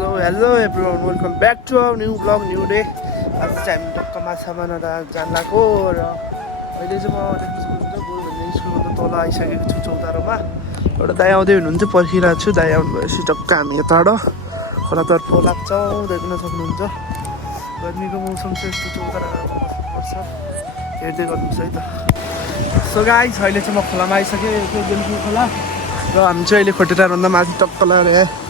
So hello everyone, welcome back to our new vlog, new day. आज चाहिँ हामी टक्क माछा मार्न जान लाग्यो र अहिले चाहिँ म देख्न सक्नुहुन्छ गोरु भन्ने स्कुलको त तल आइसकेको छु चौतारोमा। एउटा दाइ आउँदै हुनुहुन्छ, पर्खिरहेको छु। दाइ आउनु भएपछि टक्क हामी यताबाट खोलातर्फ लाग्छौँ। देख्न सक्नुहुन्छ गर्मीको मौसम चाहिँ यस्तो चौतारामा बस्नुपर्छ, हेर्दै गर्नुहोस् है त। सो गाइस अहिले चाहिँ म खोलामा आइसकेँ, यो बेलुकी खोला, र हामी चाहिँ अहिले खोटेर भन्दा माथि टक्क लगाएर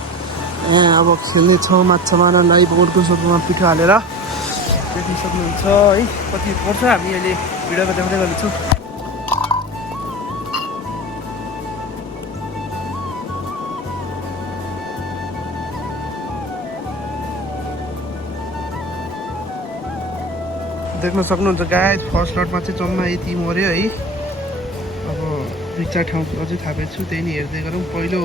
अब खेल्नेछौँ माछा मार्नलाई। बोर्डको सोर्कोमा पिठो हालेर देख्न सक्नुहुन्छ है कति पर्छ। हामी अहिले भिडियोमा देखाउँदै गर्नेछौँ। देख्न सक्नुहुन्छ गाइस फर्स्ट लटमा चाहिँ जम्मा यति मऱ्यो है। अब दुई चार ठाउँ अझै थापेको छु, त्यही नै हेर्दै गरौँ। पहिलो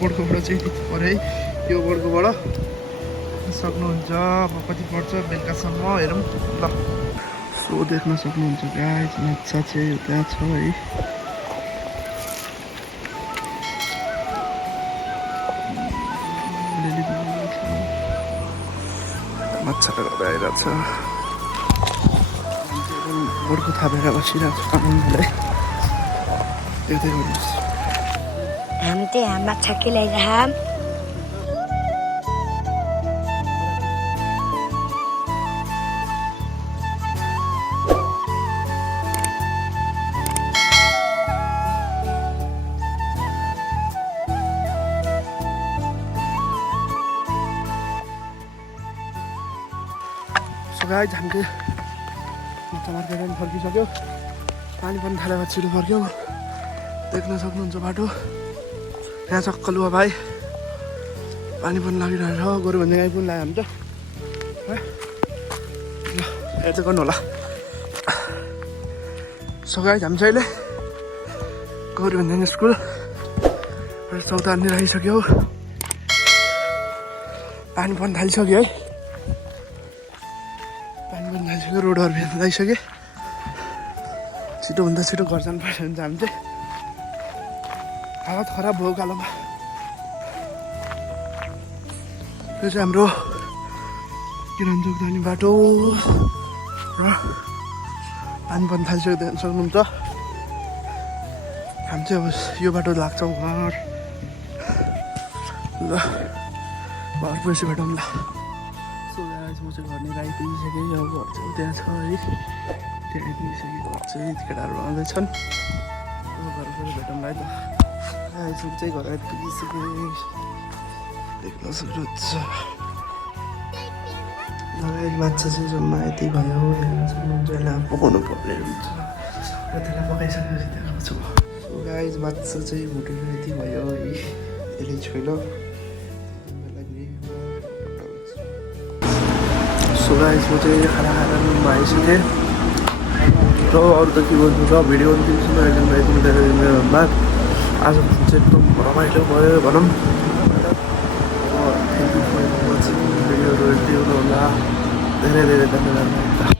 बोर्डकोबाट चाहिँ यति पऱ्यो है, यो बोर्डकोबाट सक्नुहुन्छ। अब कति पर्छ बेलुकासम्म हेरौँ ल। सो देख्न सक्नुहुन्छ गाइस माछा चाहिँ त्यहाँ छ है। माछा आइरहेको छ, बोर्डको थापेर बसिरहेको छ आनन्दलाई, हेर्दै गर्नुहोस्। हम चाहिँ माछा खेलाइरहम। गाइस हामीले माछा मार्केट पनि फर्किसक्यो, पानी पनि थालेर छिटो फर्क्यौँ। देख्न सक्नुहुन्छ बाटो यहाँ चक्क लुवा भाइ, पानी पनि लागिरहेछ। गोरु भन्ने गाई पनि लाग्यो हामी त है, ल हेर्दै गर्नु होला। सो गाइस हामी चाहिँ अहिले गोरु भन्ने स्कुल चौतार्ने राखिसक्यो, पानी पनि थालिसक्यो है। रोडहरू भेट्दाइसकेँ, छिटोभन्दा छिटो घर जानु पर्छ हुन्छ। हामी चाहिँ हालत खराब भयो कालोमा। यो चाहिँ हाम्रो किरणचोक जाने बाटो र पानी पनि थालिसक्यो, देख्न सक्नुहुन्छ। हामी चाहिँ अब यो बाटो लाग्छौँ घर, ल घर पछि भेटौँ ल। म चाहिँ घर लिएर आइपुगिसकेँ, अब घर चाहिँ त्यहाँ छ है, त्यहाँ आइपुगिसकेँ। घर चाहिँ केटाहरू आउँदैछन्, घर गएर भेटौँला है त। आइसकेँ चाहिँ घर आइपुगिसकेँ, देख्न सक्नुहुन्छ। माछा चाहिँ जम्मा यति भयो, हेर्न सक्नुहुन्छ। यसलाई पकाउनु पर्ने हुन्छ, र त्यसलाई पकाइसकेपछि देखाउँछु। सो गाइस माछा चाहिँ भुटेर यति भयो है, यसले छोइलो। सो गाइस म चाहिँ खाना खाएर रुममा आइसकेँ, र अरू त के भन्नु र भिडियो पनि दिन्छु म एकदम धन्यवाद। आज चाहिँ एकदम रमाइलो भयो भनौँ। अब थ्याङ्क यू फर वाचिङ, भिडियोहरू हेर्दै हुनु होला, धेरै धेरै धन्यवाद।